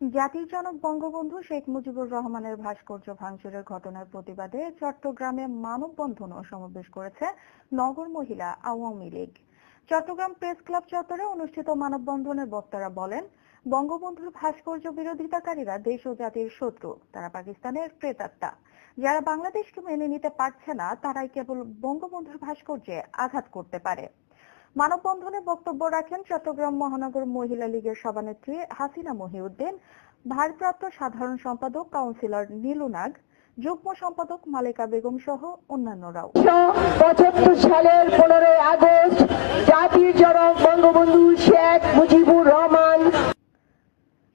জাতির জনক বঙ্গবন্ধু শেখ মুজিবুর রহমানের ভাস্কর্য ভাঙচুরের ঘটনার প্রতিবাদে চট্টগ্রামে মানববন্ধন ও সমাবেশ করেছে নগর মহিলা আওয়ামী লীগ। চট্টগ্রাম প্রেস ক্লাব চত্বরে অনুষ্ঠিত মানববন্ধনে বক্তারা বলেন, বঙ্গবন্ধুর ভাস্কর্য বিরোধিতাকারীরা দেশ ও জাতির শত্রু, তারা পাকিস্তানের প্রেতাত্মা। যারা বাংলাদেশকে মেনে নিতে পারছে না, তারাই কেবল বঙ্গবন্ধুর ভাস্কর্যে আঘাত করতে পারে। মানববন্ধনে বক্তব্য রাখেন চট্টগ্রাম মহানগর মহিলা লীগের সভানেত্রী হাসিনা মহিউদ্দিন, ভারপ্রাপ্ত সাধারণ সম্পাদক কাউন্সিলর নীলু নাগ, যুগ্ম সম্পাদক মালেকা বেগম সহ অন্যান্যরাও। ৭৫ সালের 15 আগস্ট জাতির জনক বঙ্গবন্ধু শেখ মুজিবুর রহমান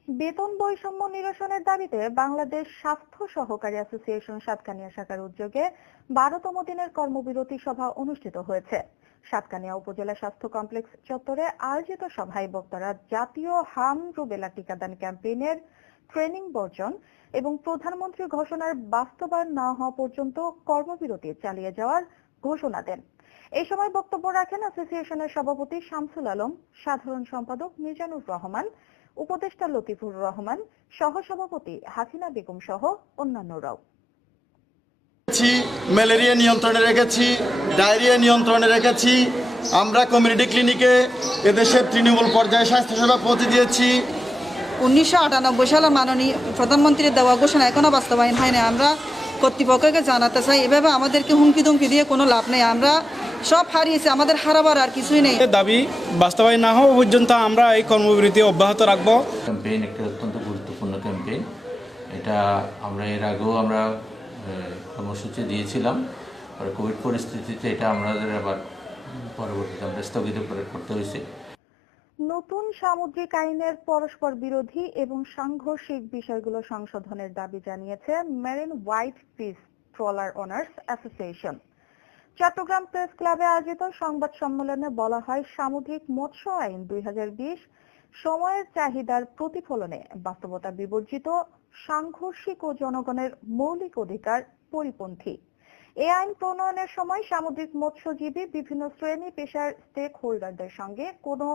বেতন বৈষম্য নিরসনের দাবিতে বাংলাদেশ স্বাস্থ্য সহকারী অ্যাসোসিয়েশন সাতকানিয়া শাখার উদ্যোগে 12তম দিনের কর্মবিরতি সভা অনুষ্ঠিত হয়েছে। সাতকানিয়া উপজেলা স্বাস্থ্য কমপ্লেক্স চত্বরে আয়োজিত সভায় বক্তারা জাতীয় হাম রুবেলা টিকাদান ক্যাম্পেইনের ট্রেনিং বর্জন এবং প্রধানমন্ত্রী ঘোষণার বাস্তবায়ন না হওয়া পর্যন্ত কর্মবিরতি চালিয়ে যাওয়ার ঘোষণা দেন। এই সময় বক্তব্য রাখেন অ্যাসোসিয়েশনের সভাপতি শামসুল আলম, সাধারণ সম্পাদক মিজানুর রহমান, উপদেষ্টা লতিফুর রহমান, সহসভাপতি হাসিনা বেগম সহ অন্যান্যরাও। ম্যালেরিয়া নিয়ন্ত্রণে রেখেছি, ডায়রিয়া নিয়ন্ত্রণে রেখেছি। আমরা কমিউনিটি ক্লিনিকে এদেশের তৃণমূল পর্যায়ে স্বাস্থ্যসেবা পৌঁছে দিয়েছি। 1998 সালে মাননীয় প্রধানমন্ত্রীর দেওয়া ঘোষণা এখনো বাস্তবায়ন হয়নি। আমরা কর্তৃপক্ষকে জানাতে চাই, এভাবে আমাদেরকে হুমকি ধুমকি দিয়ে কোনো লাভ নেই। আমরা সব হারিয়েছি, আমাদের হারাবার আর কিছুই নেই। দাবি বাস্তবায়ন না হওয়া পর্যন্ত আমরা এই কর্মবিরতি অব্যাহত রাখবো। ক্যাম্পেইন একটা অত্যন্ত গুরুত্বপূর্ণ ক্যাম্পেইন। এটা আমরা এর আগেও আমরা কর্মসূচি দিয়েছিলাম, আর কোভিড পরিস্থিতিতে এটা আমাদের আবার পরবর্তীতে আমরা স্থগিত করতে হয়েছে। নতুন সামুদ্রিক আইনের পরস্পর বিরোধী এবং সাংঘর্ষিক বিষয়গুলো সংশোধনের দাবি জানিয়েছে marine white peace trawler owners association. Chattogram press ক্লাবে আয়োজিত সংবাদ সম্মেলনে বলা হয়, সামুদ্রিক মৎস্য আইন 2020 সময়ের চাহিদার প্রতিফলনে বাস্তবতা বিবর্জিত, সাংঘর্ষিক ও জনগণের মৌলিক অধিকার পরিপন্থী। এই আইন প্রণয়নের সময় সামুদ্রিক মৎস্যজীবী বিভিন্ন শ্রেণী পেশার স্টেক হোল্ডারদের সঙ্গে কোনো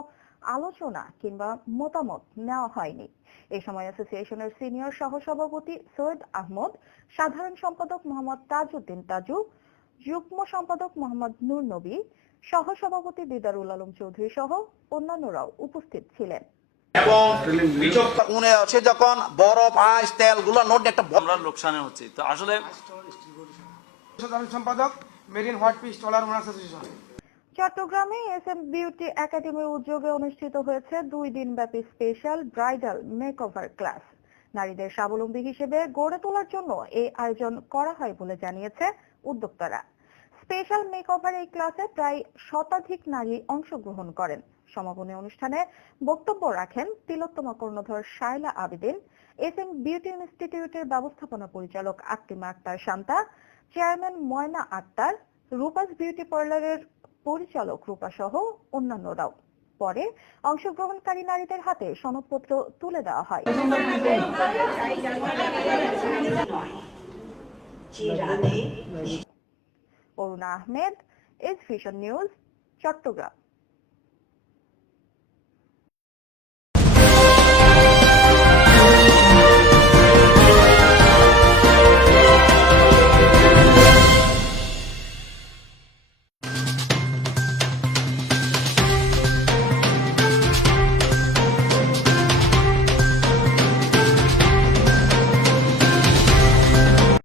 আলোচনা কিংবা মতামত নেওয়া হয়নি। এই সময় অ্যাসোসিয়েশনের সিনিয়র সহসভাপতি সৈয়দ আহমদ, সাধারণ সম্পাদক মোহাম্মদ তাজউদ্দিন তাজু, যুগ্ম সম্পাদক মোহাম্মদ নূর নবী, সহসভাপতি দিদারুল আলম চৌধুরী সহ অন্যান্যরাও উপস্থিত ছিলেন। এবং উনি হচ্ছে যখন বরফ আইস তেলগুলো নোট একটা আমরা লোকসানে হচ্ছে, তো আসলে সাধারণ সম্পাদক marine white peace trawler owners association. চট্টগ্রামে এসএম বিউটি একাডেমির উদ্যোগে অনুষ্ঠিত হয়েছে 2 দিন ব্যাপী স্পেশাল ব্রাইডাল মেকওভার ক্লাস। নারীদের স্বাবলম্বী হিসেবে গড়ে তোলার জন্য এই আয়োজন করা হয় বলে জানিয়েছে উদ্যোক্তারা। স্পেশাল মেকওভার এই ক্লাসে প্রায় শতাধিক নারী অংশগ্রহণ করেন। সমাপনী অনুষ্ঠানে বক্তব্য রাখেন তিলোত্তমা কর্ণধর শায়লা আবেদিন, এসএম বিউটি ইনস্টিটিউটের ব্যবস্থাপনা পরিচালক আকলিমা আক্তার শান্তা, চেয়ারম্যান ময়না আক্তার, রূপাস বিউটি পার্লারের পরিচালক রূপা সহ অন্যান্যরাও। পরে অংশগ্রহণকারী নারীদের হাতে সনদপত্র তুলে দেওয়া হয়। Aruna Ahmed, S vision news, Chittagong.